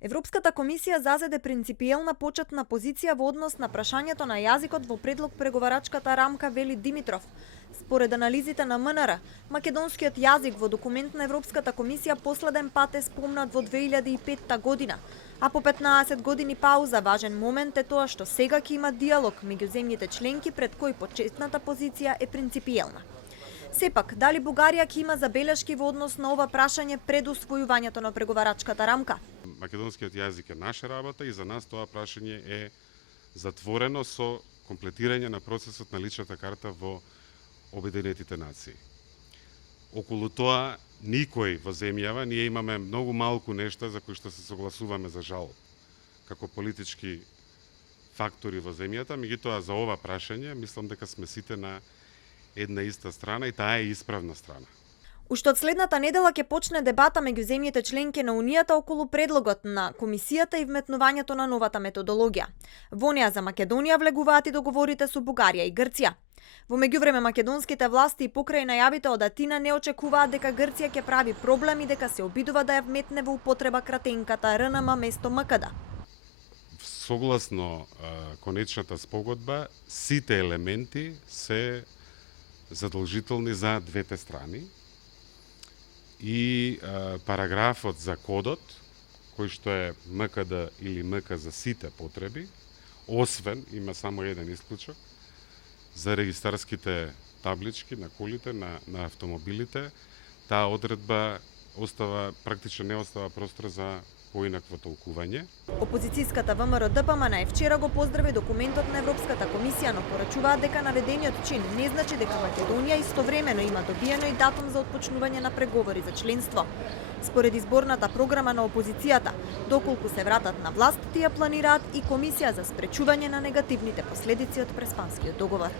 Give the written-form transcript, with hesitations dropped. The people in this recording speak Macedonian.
Европската комисија зазеде принципиелна почетна позиција во однос на прашањето на јазикот во предлог преговарачката рамка, вели Димитров. Според анализите на МНР, македонскиот јазик во документ на Европската комисија последен пат е спомнат во 2005 година, а по 15 години пауза важен момент е тоа што сега ќе има диалог меѓу земјите членки пред кој почетната позиција е принципиелна. Сепак, дали Бугарија ќе има забелешки во однос на ова прашање пред усвојувањето на преговарачката рамка? Македонскиот јазик е наша работа и за нас тоа прашање е затворено со комплетирање на процесот на личната карта во Обединетите нации. Околу тоа никој во земјава, ние имаме многу малку нешта за кои што се согласуваме за жал како политички фактори во земјата, меѓутоа за ова прашање мислам дека сме сите на една иста страна и таа е исправна страна. Уште од следната недела ќе почне дебата меѓу земјите членки на Унијата околу предлогот на Комисијата и вметнувањето на новата методологија. Во неа за Македонија влегуваат и договорите со Бугарија и Грција. Во меѓувреме македонските власти и покрај најавите од Атина не очекуваат дека Грција ќе прави проблем и дека се обидува да ја вметне во употреба кратенката РНМ место МКД. Согласно конечната спогодба, сите елементи се задолжителни за двете страни и параграфот за кодот, кој што е МКД или МК за сите потреби, освен, има само еден исклучок, за регистарските таблички на колите, на автомобилите, таа одредба практично не остава простор за поинакво толкување. Опозицијската ВМРО ДПМН вчера го поздрави документот на Европската комисија, но порачуваат дека наведениот чин не значи дека Македонија истовремено има добиено и датум за отпочнување на преговори за членство. Според изборната програма на опозицијата, доколку се вратат на власт, тие планираат и комисија за спречување на негативните последици од Преспанскиот договор.